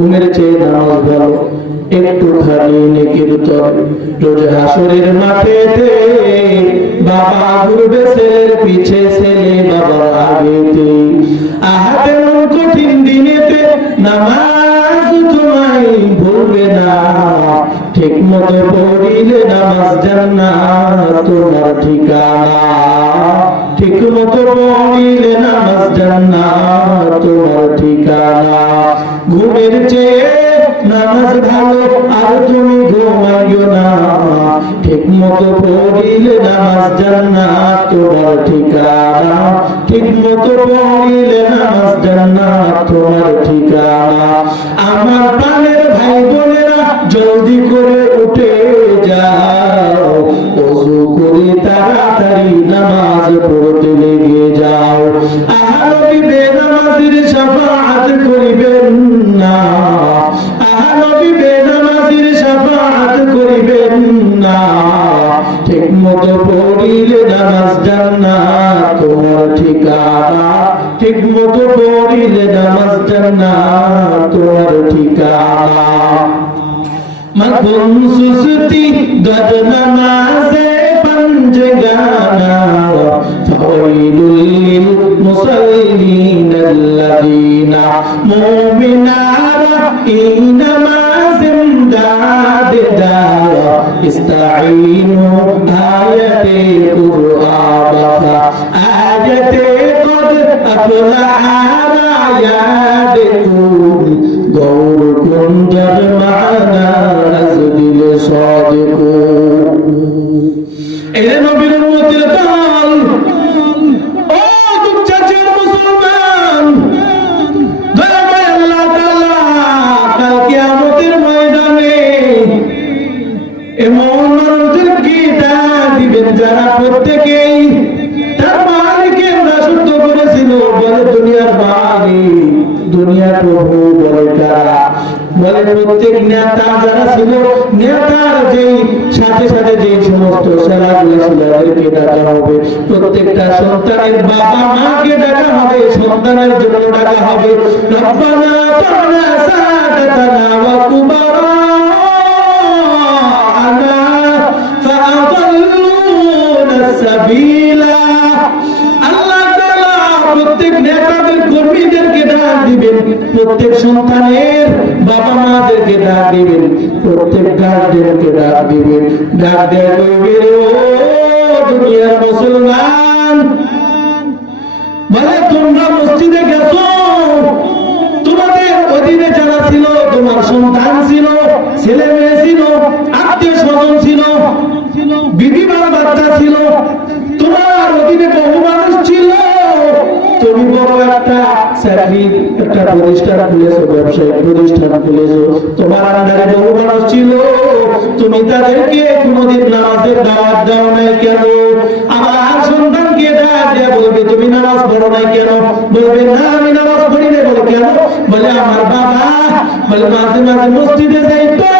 ঘুমের চেয়ে নামাজ ভালো একটু খালি নেকির তরে রোজ হাসরের মাঠেতে বাবা ঘুরবে ছেলের পিছে, ছেলে বাবার আগেতে। আহাতে কঠিন দিনেতে নামাজ তোমায় ভুলবে না। ঠিক মতো পড়িলে নামাজ তোমার ঠিকানা। ঠিক মতো পড়িলে নামাজ জান্নাত তোমার ঠিকানা। ঘুমের চেয়ে নামাজ ভালো, আর তুমি ঘুমাইও না। ঠিক মতো পড়িলে নামাজ জান্নাত, তোমার ঠিকানা। ঠিক মতো পড়িলে নামাজ জান্নাত, তোমার ঠিকানা। আমার প্রাণের ভাই বোনেরা জলদি করে উঠে যাও। ওযু করে তাড়াতাড়ি নামাজ পড়তে লেগে পড়িলে নামাজ জান্নাত, তোমার ঠিকানা ঠিক মতো পড়িলে নামাজ জান্নাত, তোমার ঠিকানা। মকুন সুসতি গদ নামাজে পঞ্জ গানা ফাওয়াইলুল লিল মুসাল্লিন আল্লাযীনা মুমিনারা মানা নাজদিল সাদিকু এরে এমন মানুষদেরকে ডাক দিবেন যারা প্রত্যেকেই। তার মালিককে দাসত্ব করেছিল, বলে দুনিয়ার মালিক দুনিয়ার প্রভু বলে কারা বলে প্রত্যেক নেতা যারা ছিল, নেতার যেই, সাথে সাথে যে সমস্ত সেরাগুলো ছিল তাদেরকে ডাকা হবে। প্রত্যেকটা সন্তানের বাবা মাকে ডাকা হবে, সন্তানের জন্য ডাকা হবে। রব্বানা তানা সাদাতানা ওয়া সাবিলা। আল্লাহ তাআলা প্রত্যেক নেতাদের কর্মীদেরকে ডাক দিবেন, প্রত্যেক সন্তানের বাবা মাদেরকে ডাক দিবেন, প্রত্যেক গার্জেনকে ডাক দিবেন। ডাক দেয়া কইবে ও দুনিয়ার মুসলমান, বলে, তোমরা মসজিদে গেছো। তোমাদের অধীনে যারা ছিল, তোমার সন্তান ছিল ছেলে মেয়ে ছিল আত্মীয় স্বজন ছিল তুমি আমার নামাজ পড়ো নাই কেন? বলবে, না, আমি নামাজ পড়ি নাই। বলে, কেন? বলে, আমার বাবা, বলে, মাঝে মাঝে মসজিদে যাইতো।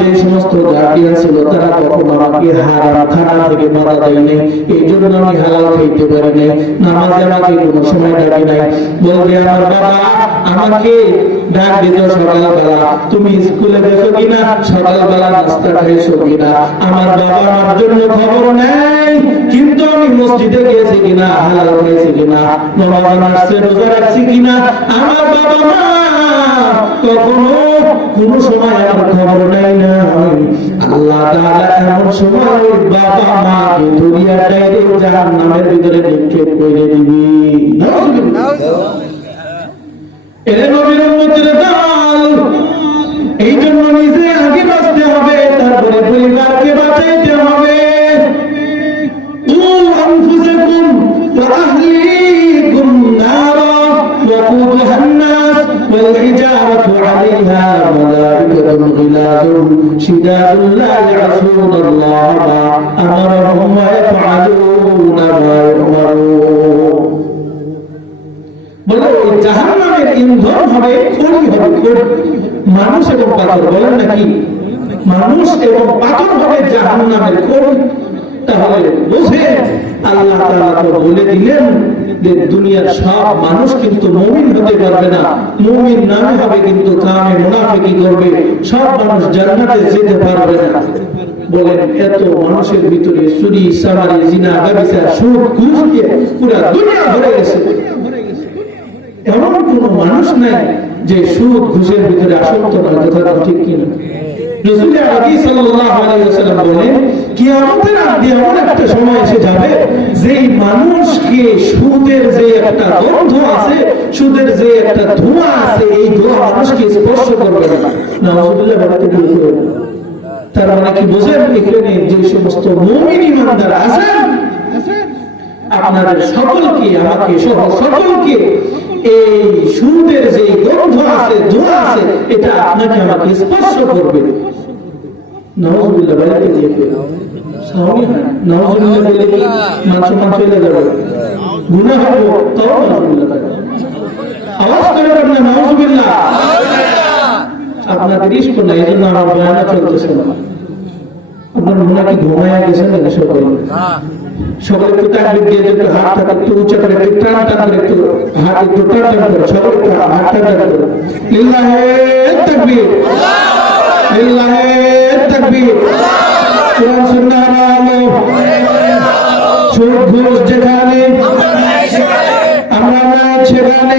যে সমস্ত গার্ডিয়ান ছিল, তারা কখনো আমাকে হারাম খানা থেকে বাধা দেয়নি। এই জন্য আমি হালাল খেতে পারি নাই। নামাজে আমাকে কোনো সময় ডাকি নাই। বলবে, আমার বাবা, আমাকে ডাক দিত সকালবেলা, তুমি স্কুলে গেছো কিনা? সকালবেলা নাস্তা খাইছো কিনা? আমার বাবা আমার জন্য খবর নেই, কিন্তু আমি মসজিদে গেছি কিনা, হালাল খাইছি কিনা? রমাদান আসছে রোজা রাখছি কিনা? আমার বাবা মা, কখনো, কোন সময় আমার খবর নেই। না আল্লাহ তাআলা এমন সময় বাবা মাকে দুনিয়া ডাইরে জাহান্নামের ভিতরে নিক্ষেপ করে দিবি। এরে নবীর উম্মতের দল এই জন্য নিজে আগে বাঁচতে হবে তারপরে পরিবারকে বাঁচাইতে হবে কুল আনফুসাকুম ওয়া আহলিকুম নারা وقودها الناس والحجارة عليها ملائكة غلاظ شداد لا يعصون الله ما أمرهم ويفعلون ما يؤمرون বলে জাহান্নামের ইন্ধন হবে খড়ি হবে মানুষ এবং পাথর, বলেন নাকি মানুষ এবং পাথর হবে জাহান্নামের খড়ি তাহলে বুঝে, আল্লাহ তাআলা তো বলে দিলেন যে দুনিয়ার সব মানুষ কিন্তু মুমিন হতে পারবে না। মুমিন নামে হবে কিন্তু কামে মুনাফিকি করবে। সব মানুষ জান্নাতে যেতে পারবে না। বলেন, এত মানুষের ভিতরে চুরি, সামারি, জিনা, ব্যবসা, সুদ, ঘুষ দিয়ে পুরা দুনিয়া ভরে গেছে। এমন কোন মানুষ নাই যে সুদ, ঘুষের ভিতরে আসক্ত নয় কথা ঠিক কিনা। সুদের যে একটা ধোঁয়া আছে, এই ধোঁয়া তার মানে কি বোঝেন? এখানে যে সমস্ত মুমিন ইমানদার আছেন আপনাদের সকলকে, আমাকে সহ সকলকে এই সুদের যে গন্ধ আছে, ধোঁয়া আছে, এটা আপনাকে আমাকে স্পর্শ করবে। নওয়াজুবিল্লাহ বাড়িতে দিয়ে এই জন্য আমার বয়ানা চলতেছে না। আপনার মনে কি ঘুমায় গেছেন নাকি সকলে। হ্যাঁ। সকলে একটু তাকবির দিয়ে একটু হাতটা একটু উঁচা করে একটু টান টান করে একটু হাত একটু টান টান করে সকলে একটু যেখানে। আমরা সেখানে।